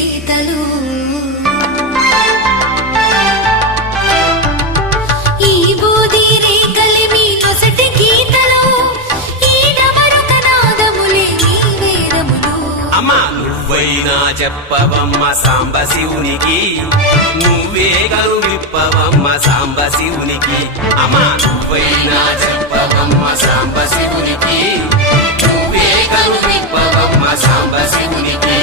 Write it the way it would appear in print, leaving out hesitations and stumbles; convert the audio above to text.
గీతలు ఈ బూది రేఖలే మీ నొసటి గీతలు ఈ డమరుక నాదములే మీ వేదములు అమ్మా నువ్వైనా చెప్పవమ్మ సాంబ శివునికి నువ్వే గలు విప్పవమ్మ సాంబ శివునికి అమ్మా నువ్వైనా చెప్పవమ్మ సాంబ శివునికి నువ్వే గలు విప్పవమ్మ సాంబ శివునికి